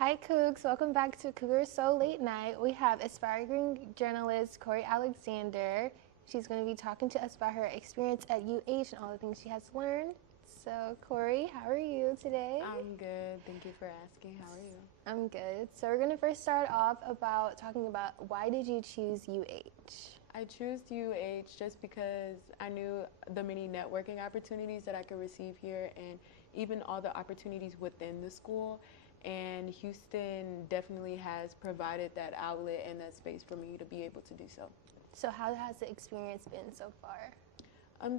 Hi, Cougs. Welcome back to Cougar So Late Night. We have aspiring journalist Kori Alexander. She's going to be talking to us about her experience at UH and all the things she has learned. So, Kori, how are you today? I'm good. Thank you for asking. How are you? I'm good. So, we're going to first start off about talking about why did you choose UH? I chose UH just because I knew the many networking opportunities that I could receive here and even all the opportunities within the school. And Houston definitely has provided that outlet and that space for me to be able to do so. So, how has the experience been so far?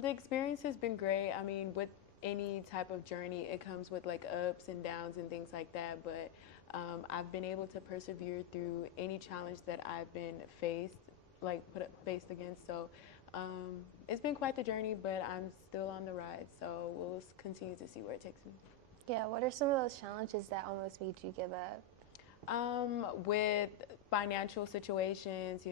The experience has been great. I mean, with any type of journey, it comes with like ups and downs and things like that. But I've been able to persevere through any challenge that I've been faced against. So it's been quite the journey, but I'm still on the ride. So we'll continue to see where it takes me. Yeah, what are some of those challenges that almost made you give up? With financial situations,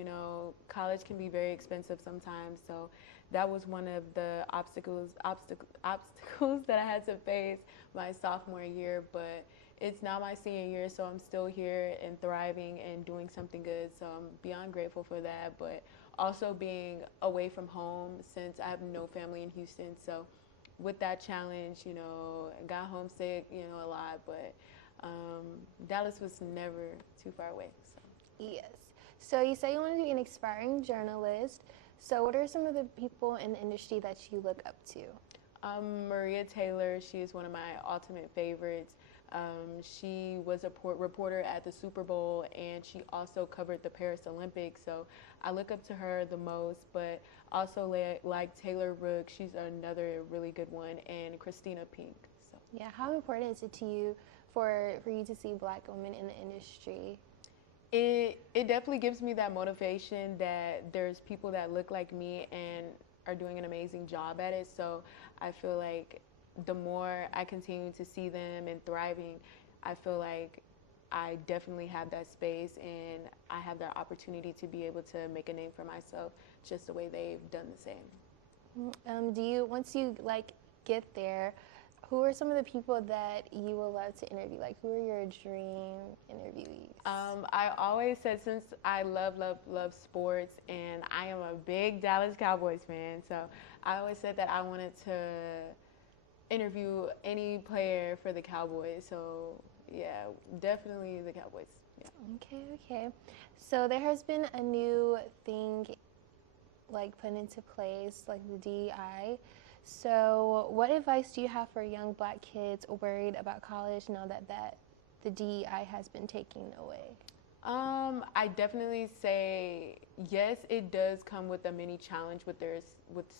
college can be very expensive sometimes. So that was one of the obstacles that I had to face my sophomore year. But it's now my senior year, so I'm still here and thriving and doing something good. So I'm beyond grateful for that. But also being away from home since I have no family in Houston. So with that challenge, I got homesick, a lot, but Dallas was never too far away. So. Yes. So you say you want to be an aspiring journalist. So what are some of the people in the industry that you look up to? Maria Taylor, she is one of my ultimate favorites. She was a reporter at the Super Bowl, and she also covered the Paris Olympics. So I look up to her the most, but also like Taylor Rook, she's another really good one, and Christina Pink. So. Yeah, how important is it to you for you to see Black women in the industry? It definitely gives me that motivation that there's people that look like me and are doing an amazing job at it. So I feel like the more I continue to see them and thriving, I feel like I definitely have that space and I have that opportunity to be able to make a name for myself just the way they've done the same. Once you get there, who are some of the people that you would love to interview? Like, who are your dream interviewees? I always said, since I love sports and I am a big Dallas Cowboys fan, so I always said that I wanted to interview any player for the Cowboys. So yeah, definitely the Cowboys. Yeah. Okay. So there has been a new thing put into place, like the DEI. So what advice do you have for young Black kids worried about college now that the DEI has been taken away? I definitely say yes, it does come with a mini challenge with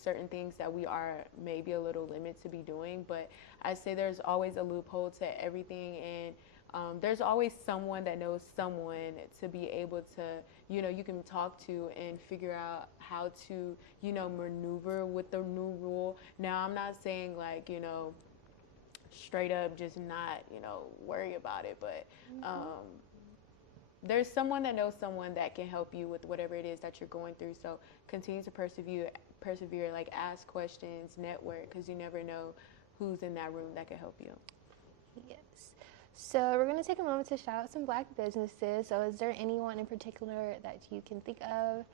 certain things that we are maybe a little limited to be doing, but I say there's always a loophole to everything, and there's always someone that knows someone to be able to, you can talk to and figure out how to, maneuver with the new rule. Now, I'm not saying straight up just not, worry about it, but there's someone that knows someone that can help you with whatever it is that you're going through. So continue to persevere, like ask questions, network, because you never know who's in that room that can help you. Yes. So we're going to take a moment to shout out some Black businesses. So is there anyone in particular that you can think of?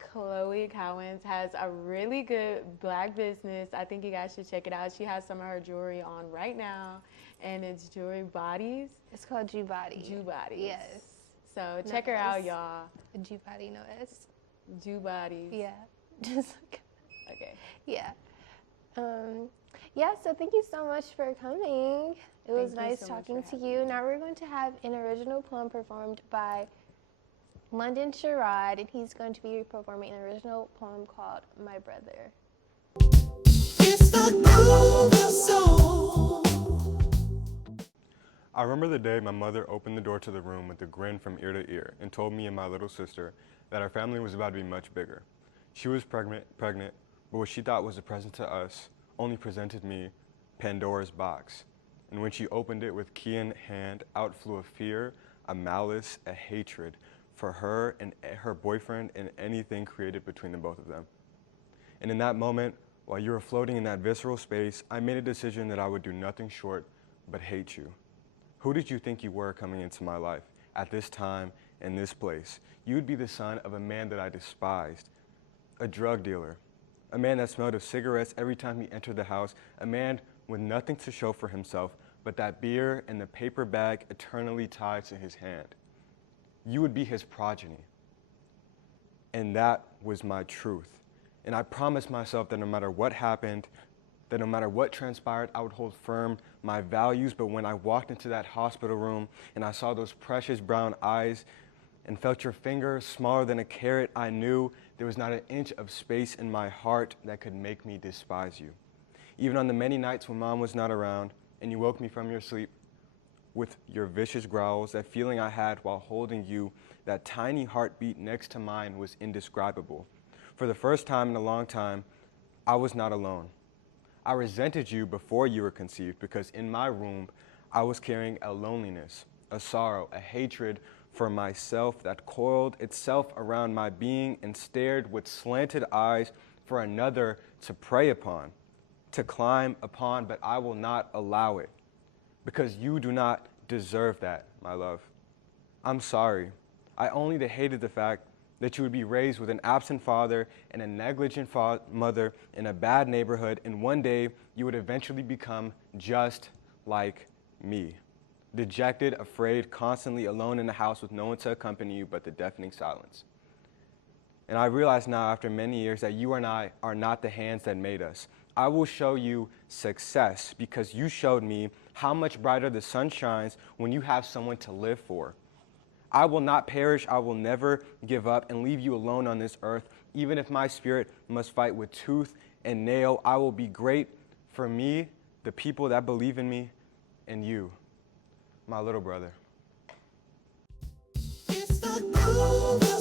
Chloe Cowens has a really good Black business. I think you guys should check it out. She has some of her jewelry on right now, and it's Jewelry Bodies. It's called Jew Body. Jew Bodies. Yes. So check her out, y'all. Jew Body, no S. Jew Bodies. Yeah. Just okay. Yeah. So thank you so much for coming. It was nice talking to you. Now we're going to have an original poem performed by London Sherrod, and he's going to be performing an original poem called My Brother. It's the groove of soul. I remember the day my mother opened the door to the room with a grin from ear to ear and told me and my little sister that our family was about to be much bigger. She was pregnant, but what she thought was a present to us only presented me Pandora's box. And when she opened it with key in hand, out flew a fear, a malice, a hatred for her and her boyfriend and anything created between the both of them. And in that moment, while you were floating in that visceral space, I made a decision that I would do nothing short but hate you. Who did you think you were coming into my life at this time and this place? You would be the son of a man that I despised, a drug dealer, a man that smelled of cigarettes every time he entered the house, a man with nothing to show for himself but that beer and the paper bag eternally tied to his hand. You would be his progeny. And that was my truth. And I promised myself that no matter what happened, that no matter what transpired, I would hold firm my values. But when I walked into that hospital room and I saw those precious brown eyes and felt your finger smaller than a carrot, I knew there was not an inch of space in my heart that could make me despise you. Even on the many nights when Mom was not around and you woke me from your sleep with your vicious growls, that feeling I had while holding you, that tiny heartbeat next to mine was indescribable. For the first time in a long time, I was not alone. I resented you before you were conceived because in my womb, I was carrying a loneliness, a sorrow, a hatred for myself that coiled itself around my being and stared with slanted eyes for another to prey upon, to climb upon, but I will not allow it because you do not deserve that, my love. I'm sorry. I only hated the fact that you would be raised with an absent father and a negligent mother in a bad neighborhood, and one day you would eventually become just like me. Dejected, afraid, constantly alone in the house with no one to accompany you but the deafening silence. And I realize now after many years that you and I are not the hands that made us. I will show you success because you showed me how much brighter the sun shines when you have someone to live for. I will not perish, I will never give up and leave you alone on this earth. Even if my spirit must fight with tooth and nail, I will be great for me, the people that believe in me, and you, my little brother. It's the groove.